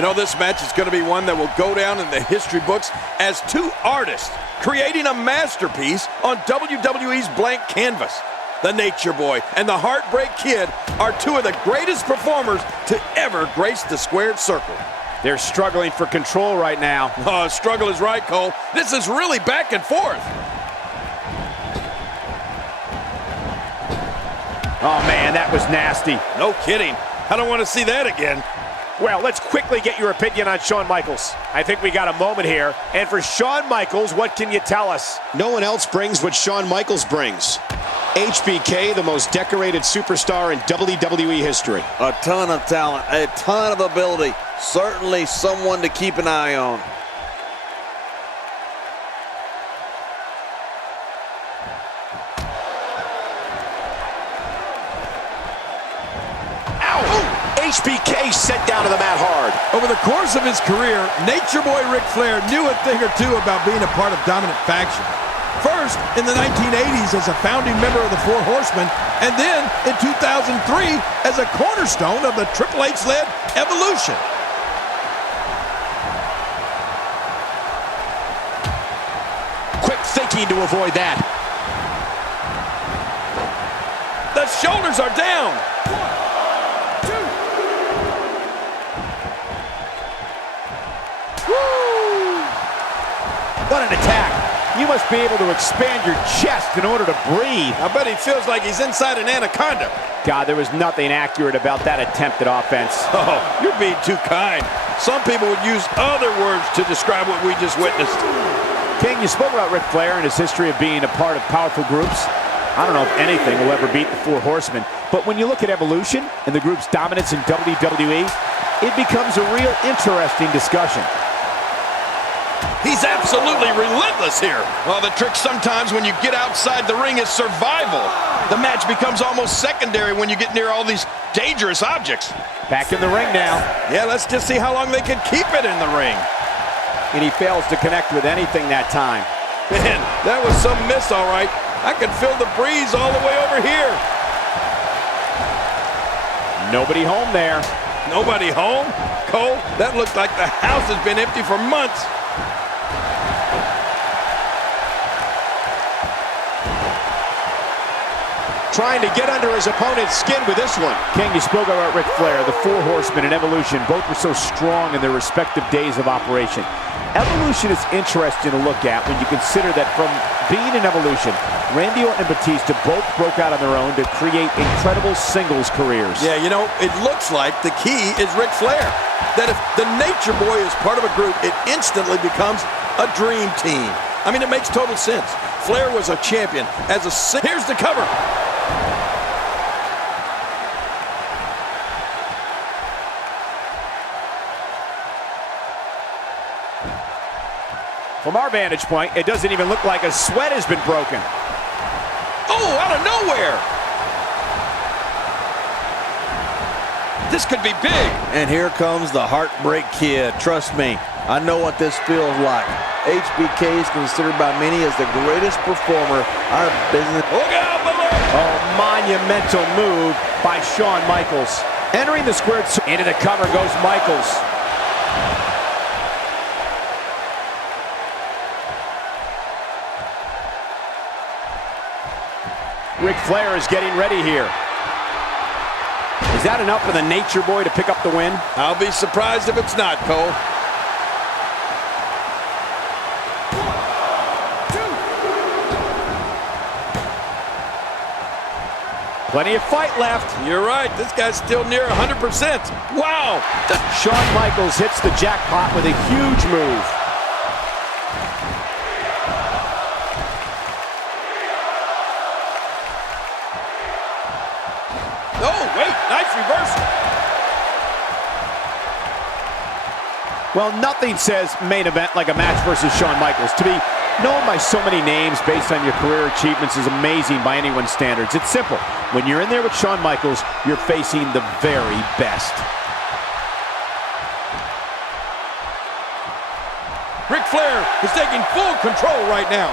You know, this match is going to be one that will go down in the history books as two artists creating a masterpiece on WWE's blank canvas. The Nature Boy and the Heartbreak Kid are two of the greatest performers to ever grace the squared circle. They're struggling for control right now. Oh, struggle is right, Cole. This is really back and forth. Oh, man, that was nasty. No kidding. I don't want to see that again. Well, let's quickly get your opinion on Shawn Michaels. I think we got a moment here. And for Shawn Michaels, what can you tell us? No one else brings what Shawn Michaels brings. HBK, the most decorated superstar in WWE history. A ton of talent, a ton of ability. Certainly someone to keep an eye on. HBK sent down to the mat hard. Over the course of his career, Nature Boy Ric Flair knew a thing or two about being a part of dominant faction. First, in the 1980s as a founding member of the Four Horsemen, and then in 2003 as a cornerstone of the Triple H-led Evolution. Quick thinking to avoid that. The shoulders are down. What an attack. You must be able to expand your chest in order to breathe. I bet he feels like he's inside an anaconda. God, there was nothing accurate about that attempt at offense. Oh, you're being too kind. Some people would use other words to describe what we just witnessed. King, you spoke about Ric Flair and his history of being a part of powerful groups. I don't know if anything will ever beat the Four Horsemen, but when you look at Evolution and the group's dominance in WWE, it becomes a real interesting discussion. He's absolutely relentless here. Well, the trick sometimes when you get outside the ring is survival. The match becomes almost secondary when you get near all these dangerous objects. Back in the ring now. Yeah, let's just see how long they can keep it in the ring. And he fails to connect with anything that time. Man, that was some miss, all right. I can feel the breeze all the way over here. Nobody home there. Nobody home? Cole, that looked like the house has been empty for months. Trying to get under his opponent's skin with this one. King, you spoke about Ric Flair, the Four Horsemen and Evolution. Both were so strong in their respective days of operation. Evolution is interesting to look at when you consider that from being in Evolution, Randy Orton and Batista both broke out on their own to create incredible singles careers. Yeah, you know, it looks like the key is Ric Flair. That if the Nature Boy is part of a group, it instantly becomes a dream team. I mean, it makes total sense. Flair was a champion as a... Here's the cover. From our vantage point, it doesn't even look like a sweat has been broken. Oh, out of nowhere! This could be big. And here comes the Heartbreak Kid. Trust me, I know what this feels like. HBK is considered by many as the greatest performer our business. Look out below! Oh, monumental move by Shawn Michaels. Entering the squared circle. Into the cover goes Michaels. Ric Flair is getting ready here. Is that enough for the Nature Boy to pick up the win? I'll be surprised if it's not, Cole. Plenty of fight left. You're right. This guy's still near 100%. Wow! Shawn Michaels hits the jackpot with a huge move. Oh, wait. Nice reversal. Well, nothing says main event like a match versus Shawn Michaels. To be known by so many names based on your career achievements is amazing by anyone's standards. It's simple. When you're in there with Shawn Michaels, you're facing the very best. Ric Flair is taking full control right now.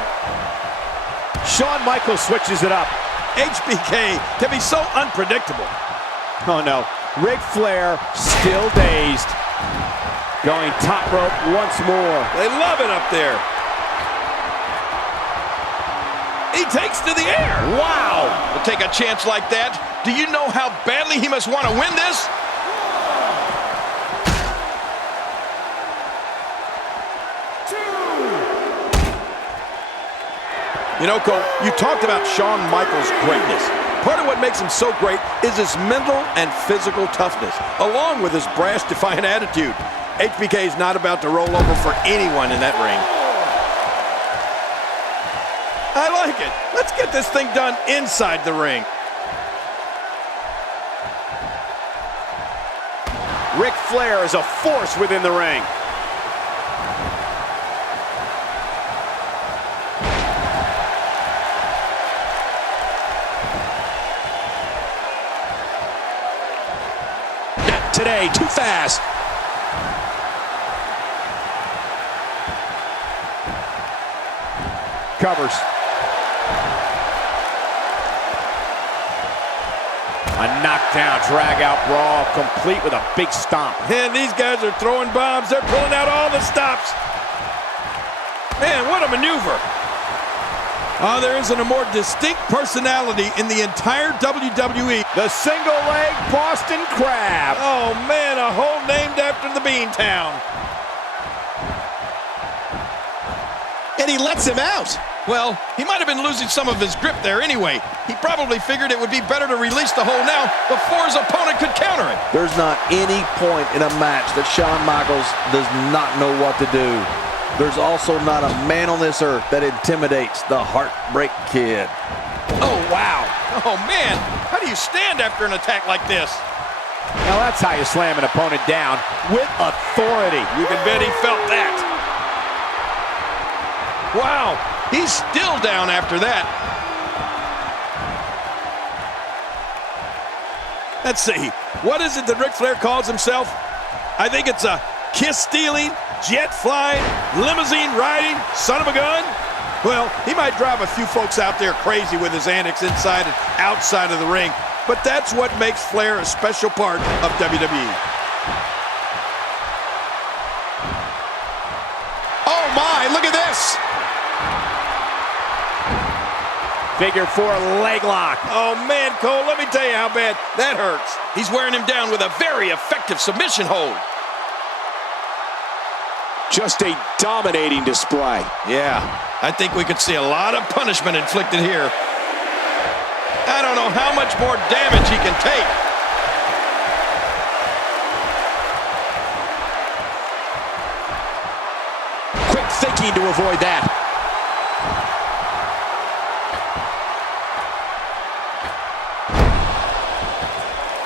Shawn Michaels switches it up. HBK can be so unpredictable. Oh no, Ric Flair still dazed. Going top rope once more. They love it up there. He takes to the air. Wow. To take a chance like that, do you know how badly he must want to win this? You know, Cole, you talked about Shawn Michaels' greatness. Part of what makes him so great is his mental and physical toughness, along with his brash, defiant attitude. HBK is not about to roll over for anyone in that ring. I like it. Let's get this thing done inside the ring. Ric Flair is a force within the ring. Not today, too fast. Covers. A knockdown, drag-out brawl, complete with a big stomp. Man, these guys are throwing bombs. They're pulling out all the stops. Man, what a maneuver. Oh, there isn't a more distinct personality in the entire WWE. The single-leg Boston Crab. Oh, man, a hole named after the Beantown. And he lets him out. Well, he might have been losing some of his grip there anyway. He probably figured it would be better to release the hold now before his opponent could counter it. There's not any point in a match that Shawn Michaels does not know what to do. There's also not a man on this earth that intimidates the Heartbreak Kid. Oh, wow. Oh, man. How do you stand after an attack like this? Now that's how you slam an opponent down with authority. You can bet he felt that. Wow. He's still down after that. Let's see. What is it that Ric Flair calls himself? I think it's a kiss-stealing, jet-flying, limousine-riding son of a gun. Well, he might drive a few folks out there crazy with his antics inside and outside of the ring, but that's what makes Flair a special part of WWE. Oh, my, look at this. Figure four leg lock. Oh, man, Cole, let me tell you how bad that hurts. He's wearing him down with a very effective submission hold. Just a dominating display. Yeah, I think we could see a lot of punishment inflicted here. I don't know how much more damage he can take. Quick thinking to avoid that.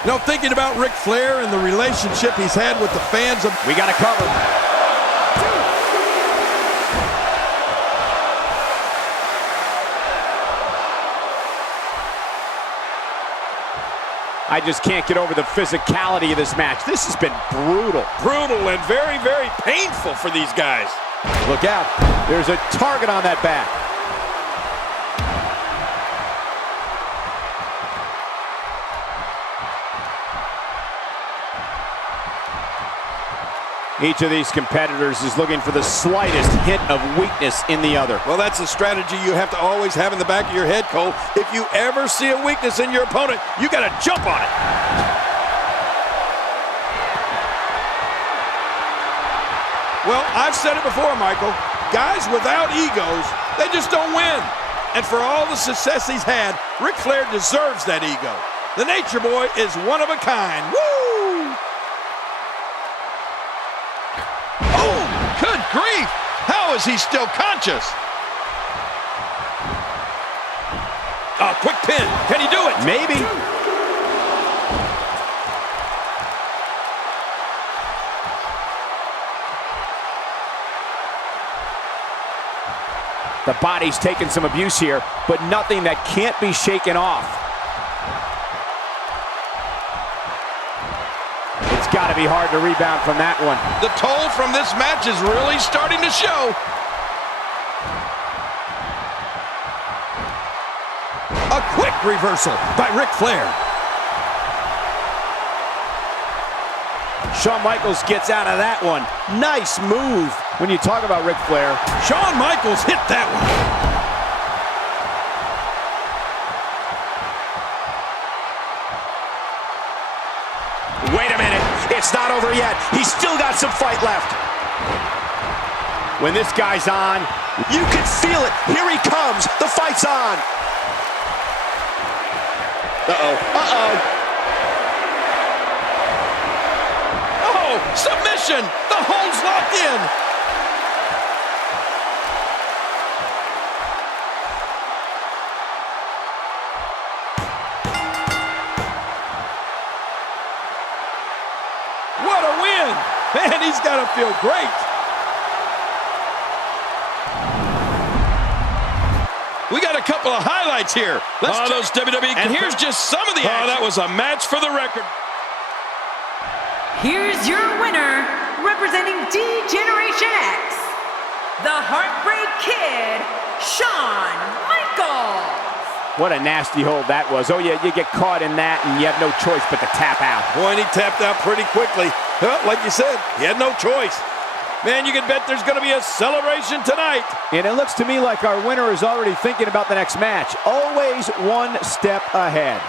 You know, thinking about Ric Flair and the relationship he's had with the fans of... We got to cover. I just can't get over the physicality of this match. This has been brutal. Brutal and very, very painful for these guys. Look out. There's a target on that back. Each of these competitors is looking for the slightest hint of weakness in the other. Well, that's a strategy you have to always have in the back of your head, Cole. If you ever see a weakness in your opponent, you got to jump on it. Well, I've said it before, Michael. Guys without egos, they just don't win. And for all the success he's had, Ric Flair deserves that ego. The Nature Boy is one of a kind. Woo! Oh, good grief! How is he still conscious? A quick pin. Can he do it? Maybe. The body's taking some abuse here, but nothing that can't be shaken off. It's got to be hard to rebound from that one. The toll from this match is really starting to show. A quick reversal by Ric Flair. Shawn Michaels gets out of that one. Nice move. When you talk about Ric Flair, Shawn Michaels hit that one. Wait a minute. It's not over yet. He's still got some fight left. when this guy's on, you can feel it. Here he comes. The fight's on. Uh-oh. Uh-oh. Oh, submission. The hold's locked in. What a win. Man, he's got to feel great. We got a couple of highlights here. Let's those WWE. And here's just some of the action. That was a match for the record. Here's your winner, representing D-Generation X, the Heartbreak Kid, Shawn Michaels. What a nasty hold that was. Oh, yeah, you get caught in that, and you have no choice but to tap out. Boy, and he tapped out pretty quickly. Well, like you said, he had no choice. Man, you can bet there's going to be a celebration tonight. And it looks to me like our winner is already thinking about the next match. Always one step ahead.